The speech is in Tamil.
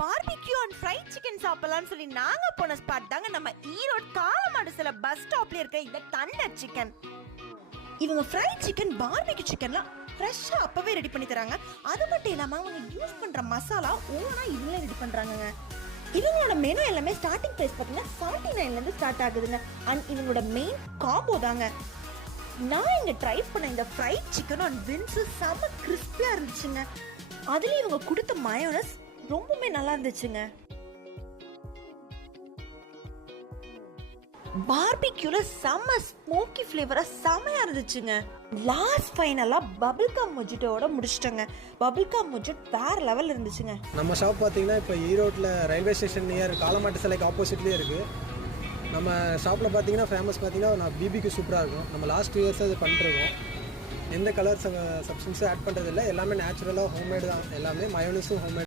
பார்பிக்யூ அண்ட் ஃப்ரைட் சிக்கன் சாப்பிடலாம்னு சொல்லி நாங்க போன ஸ்பாட் தாங்க நம்ம ஈரோடு காலமாடு சில பஸ் ஸ்டாப்ல இருக்க இந்த தண்டர் சிக்கன். இவங்க ஃப்ரைட் சிக்கன் பார்பிக்யூ சிக்கன்லாம் ஃப்ரெஷ்ஷாக அப்பவே ரெடி பண்ணி தராங்க. அது மட்டும் இல்லாமல் அவங்க யூஸ் பண்ணுற மசாலா ஓனா இவங்களே ரெடி பண்ணுறாங்கங்க. இவங்களோட மெனு எல்லாமே ஸ்டார்டிங் ப்ரைஸ் பார்த்தீங்கன்னா 49லேருந்து ஸ்டார்ட் ஆகுதுங்க. அண்ட் இவங்களோட மெயின் காம்போ தாங்க. நான் இங்கே ட்ரை பண்ண இந்த ஃப்ரைட் சிக்கன் அண்ட் வின்ஸு செம்ம கிறிஸ்பியாக இருந்துச்சுங்க. அதுலேயும் இவங்க கொடுத்த மயோனஸ் ரொம்பவுமே நல்லா இருந்துச்சுங்க. பார்பிக்யூல செம்ம ஸ்மோக்கி ஃப்ளேவரா செமையா இருந்துச்சுங்க. லாஸ்ட் ஃபைனலா பபிள் கம் மொஜிட்டோட முடிச்சிட்டோங்க. பபிள் கம் மொஜிட் வேற லெவல் இருந்துச்சுங்க. நம்ம ஷாப் பார்த்தீங்கன்னா இப்போ ஈரோட்டில் ரயில்வே ஸ்டேஷன் நியர் காலமாட்டு சிலைக்கு ஆப்போசிட்லேயே இருக்குது. நம்ம ஷாப்பில் பார்த்தீங்கன்னா ஃபேமஸ் பார்த்தீங்கன்னா நான் பிபிக்கு சூப்பராக இருக்கும். நம்ம லாஸ்ட் 2 இயர்ஸ் அது பண்ணிட்டுருக்கோம். எந்த கலர் சப்ஸ்டன்ஸும் ஆட் பண்ணுறதில்ல, எல்லாமே நேச்சுரலாக ஹோம்மேடு தான். எல்லாமே மயோனஸும் ஹோம்மேட்.